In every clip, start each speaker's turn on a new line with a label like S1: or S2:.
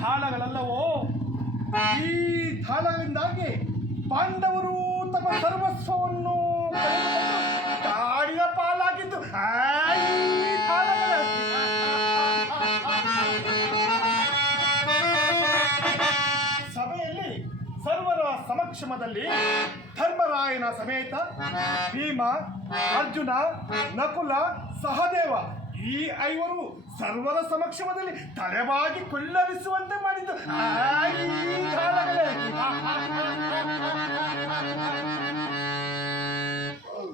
S1: ತಾಳಗಳಲ್ಲವೋ ಈ ತಾಳಗಳಿಂದಾಗಿ ಪಾಂಡವರು ತಮ್ಮ ಸರ್ವಸ್ವವನ್ನು ಕಾಡಿನ ಪಾಲಾಗಿದ್ದು. ಸಭೆಯಲ್ಲಿ ಸರ್ವರ ಸಮಕ್ಷಮದಲ್ಲಿ ಧರ್ಮರಾಯನ ಸಮೇತ ಭೀಮ, ಅರ್ಜುನ, ನಕುಲ, ಸಹದೇವ ಈ ಐವರು ಸರ್ವರ ಸಮಕ್ಷಮದಲ್ಲಿ ತಲೆಬಾಗಿ ಕೊಳ್ಳರಿಸುವಂತೆ ಮಾಡಿದ್ದು.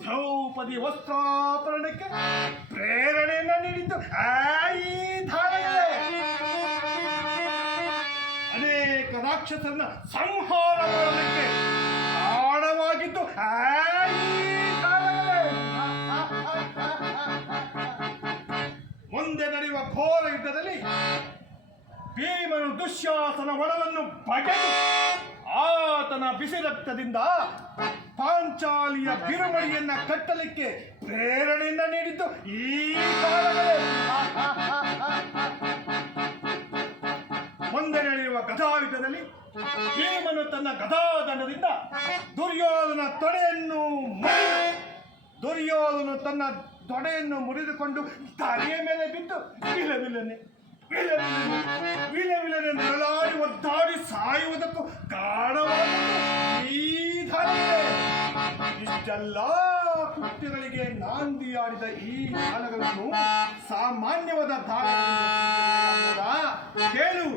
S1: ದ್ರೌಪದಿ ವಸ್ತ್ರಾಪರಣಕ್ಕೆ ಪ್ರೇರಣೆಯನ್ನ ನೀಡಿದ್ದು. ಈ ಅನೇಕ ರಾಕ್ಷಸರನ್ನ ಸಂಹಾರ ಮಾಡಲಿಕ್ಕೆ ಆಳವಾಗಿದ್ದು ಆ ಮುಂದೆ ನಡೆಯುವ ಘೋರ ಯುದ್ಧದಲ್ಲಿ ಭೀಮನು ದುಶ್ಯಾಸನ ಒಡಲನ್ನು ಬಗೆದು ಆತನ ಬಿಸಿ ರಕ್ತದಿಂದ ಪಾಂಚಾಲಿಯ ಬಿರುಮಳಿಯನ್ನ ಕಟ್ಟಲಿಕ್ಕೆ ಪ್ರೇರಣೆಯನ್ನ ನೀಡಿದ್ದು ಈ ಮುಂದೆ ನಡೆಯುವ ಗದಾಯುಧದಲ್ಲಿ ಭೀಮನು ತನ್ನ ಗದಾದಂಡದಿಂದ ದುರ್ಯೋಧನ ತೊಡೆಯನ್ನು ದುರ್ಯೋಧನು ತನ್ನ ತೊಡೆಯನ್ನು ಮುರಿದುಕೊಂಡು ತಲೆಯ ಮೇಲೆ ಬಿದ್ದು ವಿಲವಿಲನೆ ವಿಲವಿಲನೆ ನರಳಾಡಿ ಒದ್ದಾಡಿ ಸಾಯುವುದಕ್ಕೂ ಧರ್ಮವೇ. ಇಷ್ಟೆಲ್ಲ ಕೃತ್ಯಗಳಿಗೆ ನಾಂದಿಯಾಡಿದ ಈ ಕಾಲಗಳನ್ನು ಸಾಮಾನ್ಯವಾದ ಕೇಳು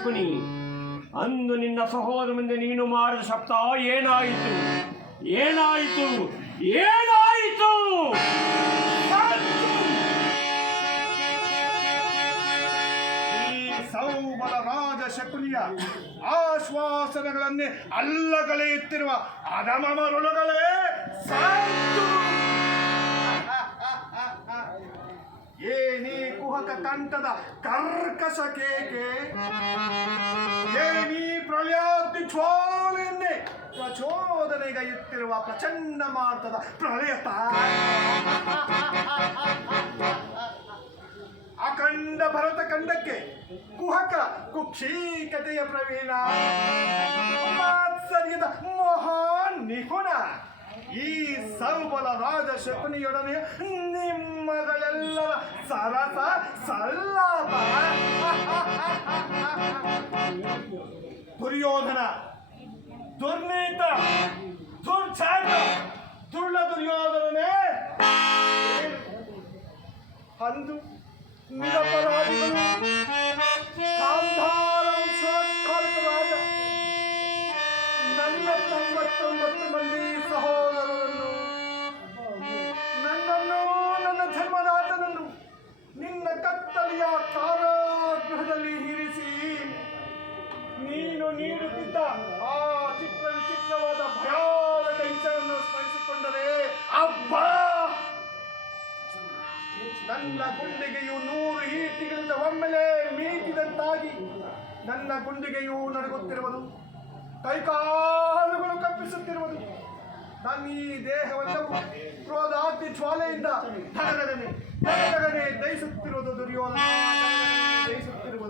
S2: ಶಕುನಿ ಅಂದು ನಿನ್ನ ಸಹೋದರ ಮುಂದೆ ನೀನು ಮಾಡಿದ ಶಬ್ದ ಏನಾಯಿತು? ಏನಾಯಿತು? ಏನಾಯಿತು?
S1: ಸೌಬಲ ರಾಜ ಶಕುನಿಯ ಆಶ್ವಾಸನೆಗಳನ್ನೇ ಅಲ್ಲಗಳೆಯುತ್ತಿರುವ ಅದಮ ಮರುಳುಗಳೇ ಕುಹಕ ಕಂಠದ ಕರ್ಕಶ ಕೇಕೆ. ಏನೀ ಪ್ರಳಯಾಗ್ನಿ ಜ್ವಾಲೆಯನ್ನೇ ಪ್ರಚೋದನೆಗೈಯುತ್ತಿರುವ ಪ್ರಚಂಡ ಮಾರ್ತದ ಪ್ರಳಯ ಅಖಂಡ ಭರತ ಖಂಡಕ್ಕೆ ಕುಹಕ ಕುಕ್ಷೀಕತೆಯ ಪ್ರವೀಣ. ಮಾತ್ಸರ್ಯದ ಮಹಾನ್ ನಿಪುಣ ಈ ಸರ್ವಲ ರಾಜ ಶಕುನಿಯೊಡನೆ ನಿಮ್ಮಗಳೆಲ್ಲರ ಸರಸ ಸಲ್ಲಾಪ. ದುರ್ಯೋಧನ ದುರ್ನೀತ ದುರ್ಚಾಟ ದುರ್ಳ ದುರ್ಯೋಧನನೇ. ಅಂದು ನಿರಪರಾಧಿಗಳು. ನನ್ನ ತೊಂಬತ್ತೊಂಬತ್ತು ಕತ್ತಲೆಯ ಕಾರಾಗೃಹದಲ್ಲಿ ಇರಿಸಿ ನೀನು ನೀಡುತ್ತಿದ್ದ ಆ ಚಿತ್ರ ವಿಚಿತ್ರವಾದ ಭಯಾನಕ ಹಿಂಸೆಯನ್ನು ಸ್ಮರಿಸಿಕೊಂಡರೆ, ಅಬ್ಬ! ನನ್ನ ಗುಂಡಿಗೆಯು ನೂರು ಈಟಿಗಳಿಂದ ಒಮ್ಮೆಲೆ ಮೀಟಿದಂತಾಗಿ ನನ್ನ ಗುಂಡಿಗೆಯು ನಡುಗುತ್ತಿರುವುದು, ಕೈಕಾಲುಗಳು ಕಪ್ಪಿಸುತ್ತಿರುವುದು ನನ್ನ ದೇಹವನ್ನು ಕ್ರೋಧಾತಿ ಜ್ವಾಲೆಯಿಂದ ದಯಿಸುತ್ತಿರುವುದು ಧಗಧಗನೆ ದಹಿಸುತ್ತಿರುವುದು ದುರ್ಯೋಧನ. ದಹಿಸುತ್ತಿರುವುದು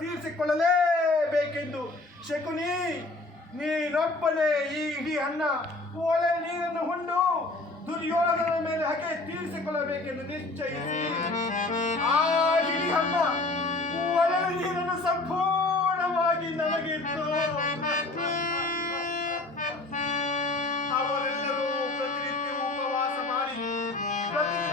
S1: ತೀರಿಸಿಕೊಳ್ಳಲೇಬೇಕೆಂದು. ಶಕುನಿ ನೀನೊಬ್ಬನೇ ಈ ಇಡೀ ಅನ್ನ. ಒಳೆ ನೀರನ್ನು ಹುಂಡು ದುರ್ಯೋಧನ ಮೇಲೆ ಹಾಗೆ ತೀರಿಸಿಕೊಳ್ಳಬೇಕೆಂದು ನಿಶ್ಚಯಿಸಿ. ಆ ಇಡೀ ಅನ್ನ ಒಳೆ ನೀರನ್ನು ಸಂಪೂರ್ಣವಾಗಿ ನನಗಿತ್ತು. ಅವರೆಲ್ಲರೂ ಪ್ರತಿನಿತ್ಯ ಉಪವಾಸ ಮಾಡಿ ಪ್ರತಿದಿನವೂ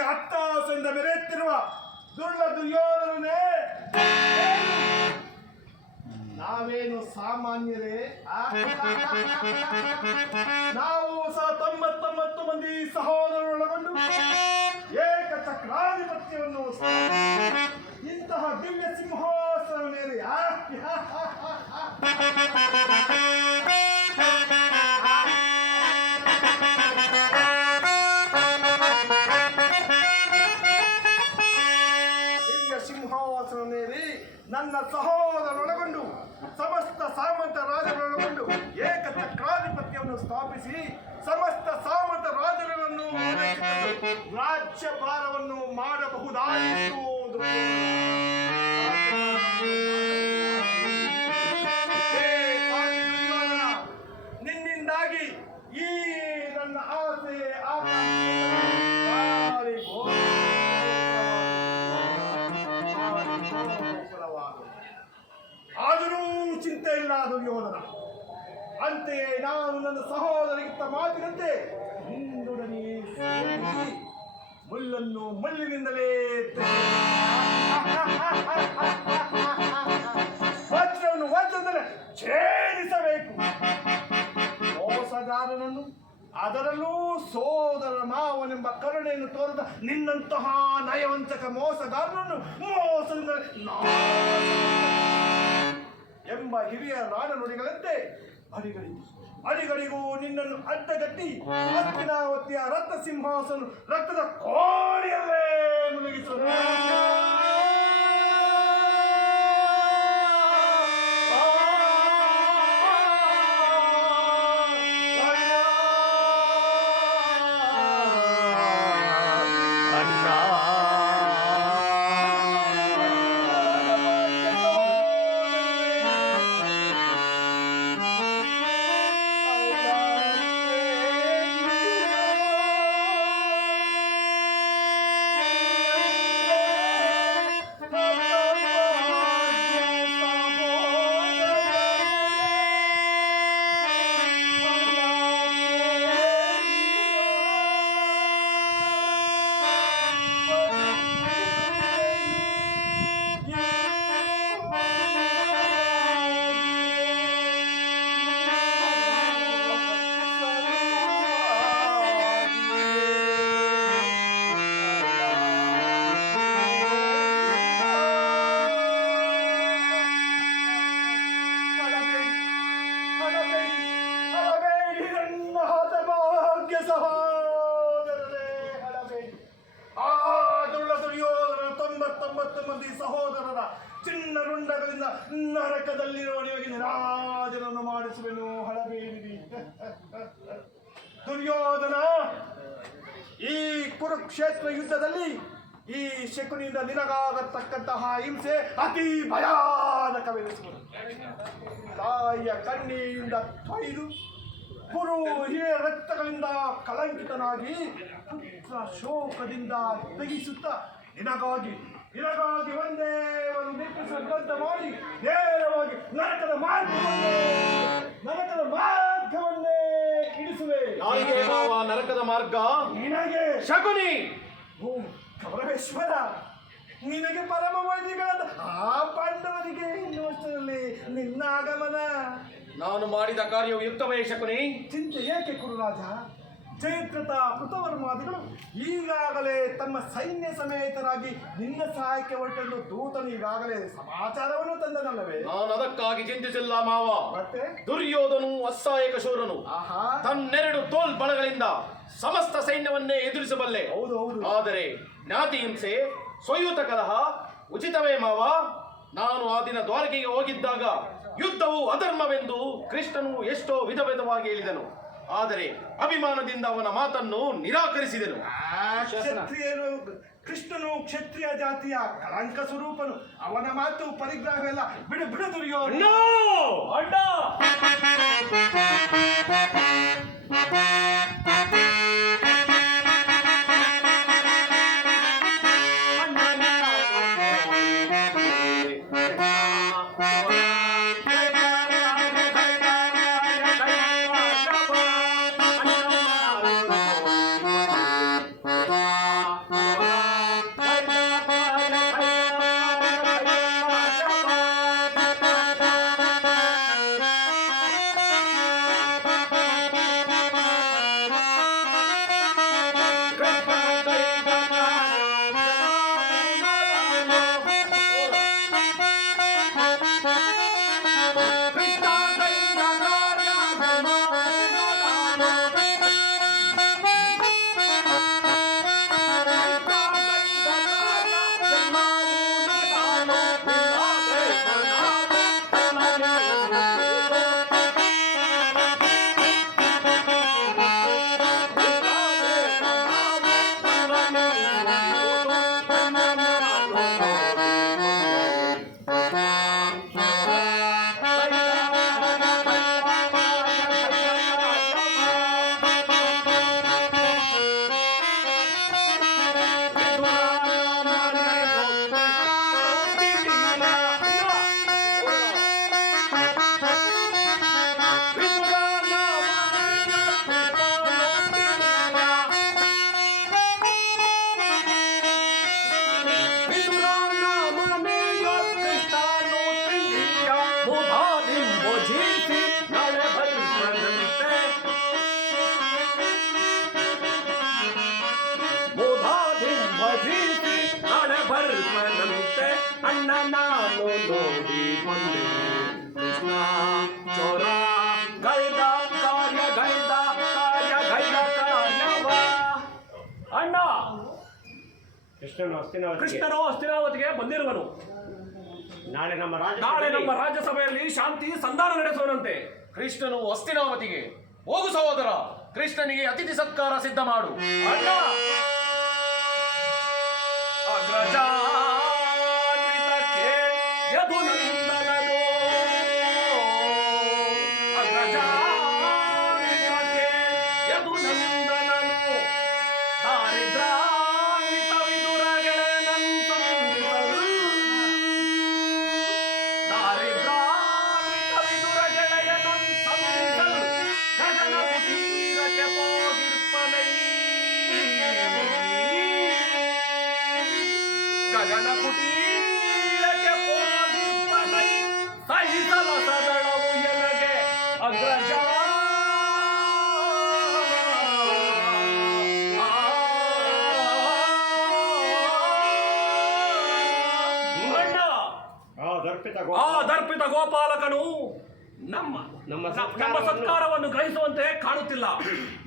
S1: ದುರ್ವಿಧಿಯ ಅತ್ತಾಸದಿಂದ ಮೆರೆಯುತ್ತಿರುವ ದುರ್ಲ ದುರ್ಯೋಧನನೇ ನಾವೇನು ಸಾಮಾನ್ಯರೇ? ನಾವು ಸಹ ತೊಂಬತ್ತೊಂಬತ್ತು ಮಂದಿ ಸಹೋದರರೊಳಗೊಂಡು ಏಕ ಚಕ್ರಾಧಿಪತ್ಯವನ್ನು ಇಂತಹ ದಿವ್ಯ ಸಿಂಹಾಸನ ಮೇಲೆ ನನ್ನ ಸಹೋದರೊಳಗೊಂಡು ಸಮಸ್ತ ಸಾಮಂತ ರಾಜರೊಳಗೊಂಡು ಏಕ ಚಕ್ರಾಧಿಪತ್ಯವನ್ನು ಸ್ಥಾಪಿಸಿ ಸಮಸ್ತ ಸಾಮಂತ ರಾಜರನ್ನು ರಾಜ್ಯಭಾರವನ್ನು ಮಾಡಬಹುದಾಯಿತು. ನನ್ನ ಸಹೋದರಿಗಿಂತ ಮಾತಿನಂತೆ ಹಿಂದೊಡನೆ ಮುಲ್ಲನ್ನು ಮುಳ್ಳಿನಿಂದಲೇ ವಜ್ರವನ್ನು ವಜ್ರದಲ್ಲಿ ಛೇದಿಸಬೇಕು. ಮೋಸಗಾರನನ್ನು ಅದರಲ್ಲೂ ಸೋದರ ಮಾವನೆಂಬ ಕರುಣೆಯನ್ನು ತೋರದ ನಿನ್ನಂತಹ ನಯವಂತಕ ಮೋಸಗಾರನನ್ನು ಮೋಸದಿಂದ ಎಂಬ ಹಿರಿಯ ನಾಡನುಡಿಗಳಂತೆ ಅಡಿಗಳಿಗೂ ಅಡಿಗಳಿಗೂ ನಿನ್ನನ್ನು ಅಡ್ಡಗಟ್ಟಿ ಹೊತ್ತಿಯ ರಕ್ತ ಸಿಂಹಾಸನ ರಕ್ತದ ಕೋಡಿಯಲ್ಲೇ ಮುಳುಗಿಸುವ ಕುರುಕ್ಷೇತ್ರ ಯುದ್ಧದಲ್ಲಿ ಈ ಶಕುನಿಯಿಂದ ನಿನಗಾಗತಕ್ಕಂತಹ ಹಿಂಸೆ ಅತಿ ಭಯಾನಕವೆನಿಸುವುದು ತಾಯಿಯ ಕಣ್ಣಿಯಿಂದ ತೊಯ್ದು ಗುರು ಹಿರಿಯ ರಕ್ತಗಳಿಂದ ಕಳಂಕಿತನಾಗಿ ಪುತ್ರ ಶೋಕದಿಂದ ತೆಗಿಸುತ್ತಾ ನಿನಗಾಗಿ ನಿನಗಾಗಿ ಒಂದೇ ಒಂದು ಮಾಡಿ ನೇರವಾಗಿ ನರಕದ ಮಾರ್ಗವನ್ನೇ ನರಕದ ಮಾರ್ಗವನ್ನೇ
S3: ಯಾರಿಗೆ ಯಾವ ನರಕದ ಮಾರ್ಗ?
S1: ನಿನಗೆ
S3: ಶಕುನಿ!
S1: ಓ ಕಮಲೇಶ್ವರ ನಿನಗೆ ಪರಮ ವೈದ್ಯಗಳಾದ ಆ ಪಾಂಡವರಿಗೆ ಇನ್ನುವಷ್ಟರಲ್ಲಿ ನಿನ್ನ ಆಗಮನ.
S3: ನಾನು ಮಾಡಿದ ಕಾರ್ಯವು ಯುಕ್ತವೇ ಶಕುನಿ?
S1: ಚಿಂತೆ ಏಕೆ ಕುರುರಾಜ? ಜಯದ್ರಥ ಕೃತವರ್ಮಾದಿಗಳು ಈಗಾಗಲೇ ತಮ್ಮ ಸೈನ್ಯ ಸಮೇತರಾಗಿ ನಿನ್ನ ಸಹಾಯಕ್ಕೆ ಹೊರಟೆಂದು ದೂತನು ಈಗಾಗಲೇ ಸಮಾಚಾರವನ್ನು ತಂದನಲ್ಲವೇ?
S3: ನಾನು ಅದಕ್ಕಾಗಿ ಚಿಂತಿಸಿಲ್ಲ ಮಾವ.
S1: ಮತ್ತೆ?
S3: ದುರ್ಯೋಧನು ಅಸಹಾಯಕ ಶೂರನು
S1: ಆಹಾ.
S3: ತನ್ನೆರಡು ತೋಲ್ ಬಲಗಳಿಂದ ಸಮಸ್ತ ಸೈನ್ಯವನ್ನೇ ಎದುರಿಸಬಲ್ಲೆ.
S1: ಹೌದು ಹೌದು.
S3: ಆದರೆ ಜ್ಞಾತಿ ಹಿಂಸೆ ಸ್ವಯುತ ಕಲಹ ಉಚಿತವೇ ಮಾವ. ನಾನು ಆ ದಿನ ದ್ವಾರಕೆಗೆ ಹೋಗಿದ್ದಾಗ ಯುದ್ಧವು ಅಧರ್ಮವೆಂದು ಕೃಷ್ಣನು ಎಷ್ಟೋ ವಿಧ ವಿಧವಾಗಿ ಹೇಳಿದನು. ಆದರೆ ಅಭಿಮಾನದಿಂದ ಅವನ ಮಾತನ್ನು ನಿರಾಕರಿಸಿದನು.
S1: ಕ್ಷತ್ರಿಯರು ಕೃಷ್ಣನು ಕ್ಷತ್ರಿಯ ಜಾತಿಯ ಕಳಂಕ ಸ್ವರೂಪನು. ಅವನ ಮಾತು ಪರಿಗ್ರಹವೆಲ್ಲ ಬಿಡು ಬಿಡು ದುರ್ಯೋಧನ
S2: ಅಣ್ಣ! ಅಣ್ಣ
S4: ಕೃಷ್ಣನು ಹಸ್ತಿನಾವತಿಗೆ
S2: ಕೃಷ್ಣನು ಹಸ್ತಿನಾವತಿಗೆ ಬಂದಿರುವನು.
S4: ನಾಳೆ ನಮ್ಮ ರಾಜ
S2: ನಾಳೆ ನಮ್ಮ ರಾಜ್ಯಸಭೆಯಲ್ಲಿ ಶಾಂತಿ ಸಂಧಾನ ನಡೆಸುವನಂತೆ.
S3: ಕೃಷ್ಣನು ಹಸ್ತಿನಾವತಿಗೆ ಹೋಗು ಸಹೋದರ ಕೃಷ್ಣನಿಗೆ ಅತಿಥಿ ಸತ್ಕಾರ ಸಿದ್ಧ ಮಾಡು
S2: ಅಣ್ಣ! ಅಗ್ರಜಾನ್ವಿತಕ್ಕೆ
S4: ಆ ದರ್ಪಿತ
S2: ಗೋಪಾಲಕನು ನಮ್ಮ
S4: ನಮ್ಮ
S2: ನಮ್ಮ
S4: ಸತ್ಕಾರವನ್ನು-
S2: ಗ್ರಹಿಸುವಂತೆ ಕಾಣುತ್ತಿಲ್ಲ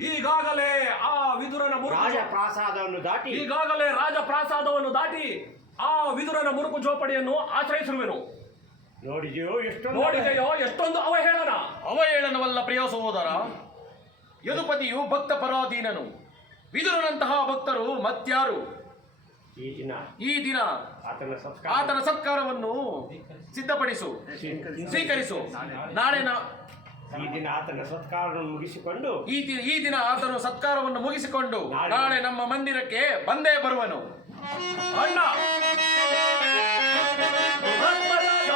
S2: ಈಗಾಗಲೇ ಆ ವಿದುರನ ಮುರುಕು
S4: ರಾಜ ಪ್ರಾಸಾದವನ್ನು ದಾಟಿ
S2: ಈಗಾಗಲೇ ರಾಜ ಪ್ರಾಸಾದವನ್ನು ದಾಟಿ ಆ ವಿದುರನ ಮುರುಕು ಜೋಪಡಿಯನ್ನು ಆಶ್ರಯಿಸಿರುವೆನು.
S4: ನೋಡಿದೆಯೋ ಎಷ್ಟು
S2: ನೋಡಿದೆಯೋ ಎಷ್ಟೊಂದು ಅವಹೇಳನ.
S3: ಅವಹೇಳನವಲ್ಲ ಪ್ರಿಯ ಸಹೋದರ. ಯದುಪತಿಯು ಭಕ್ತ ಪರಾಧೀನನು. ವಿದುರನಂತಹ ಭಕ್ತರು ಮತ್ಯಾರು?
S4: ಈ ದಿನ
S3: ಈ ದಿನ
S4: ಆತನ ಸಂಸ್ಕಾರ
S3: ಆತನ ಸತ್ಕಾರವನ್ನು ಸಿದ್ಧಪಡಿಸು. ಸ್ವೀಕರಿಸು. ನಾಳೆ.
S4: ಈ ದಿನ ಆತನ ಸತ್ಕಾರವನ್ನು ಮುಗಿಸಿಕೊಂಡು
S3: ಈ ದಿನ ಈ ದಿನ ಆತನು ಸತ್ಕಾರವನ್ನು ಮುಗಿಸಿಕೊಂಡು ನಾಳೆ. ನಮ್ಮ ಮಂದಿರಕ್ಕೆ ಬಂದೇ ಬರುವನು.
S2: ಅಣ್ಣ. ದುರತ್ಮರಾದ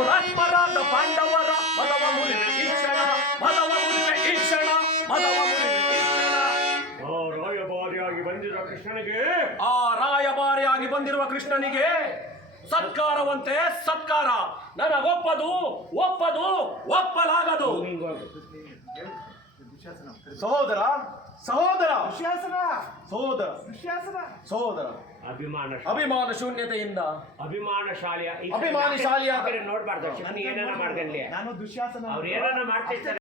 S2: ದುರಾತ್ಮರಾದ ಪಾಂಡವರ ಮದವ ಮುರಿವೆ ಈ ಕ್ಷಣ ಮದವ ಮುರಿವೆ ಈ ಕ್ಷಣ ಮದವ ಮುರಿವೆ ಈ ಕ್ಷಣ
S4: ಆ ರಾಯಭಾರಿಯಾಗಿ ಬಂದಿರುವ ಕೃಷ್ಣನಿಗೆ
S2: ಆ ರಾಯಭಾರಿಯಾಗಿ ಬಂದಿರುವ ಕೃಷ್ಣನಿಗೆ ಸತ್ಕಾರವಂತೆ ಸತ್ಕಾರ. ನನಗೊಪ್ಪದು ಒಪ್ಪದು ಒಪ್ಪಲಾಗದು.
S3: ಸಹೋದರ ಸಹೋದರ.
S1: ದುಶ್ಯಾಸನ
S3: ಸಹೋದರ.
S1: ದುಶ್ಯಾಸನ
S3: ಸಹೋದರ.
S4: ಅಭಿಮಾನ
S3: ಅಭಿಮಾನ ಶೂನ್ಯತೆಯಿಂದ.
S4: ಅಭಿಮಾನಶಾಲಿಯ
S3: ಶಾಲೆಯ.
S4: ನೋಡ್ಬಾರ್ದು ನಾನು ನೋಡ್ಬಾರ್ದು
S1: ನಾನು ದುಶ್ಯಾಸನ
S4: ಅವ್ರು ಏನಾರ ಮಾಡ್ತಿರ್ತಾರೆ.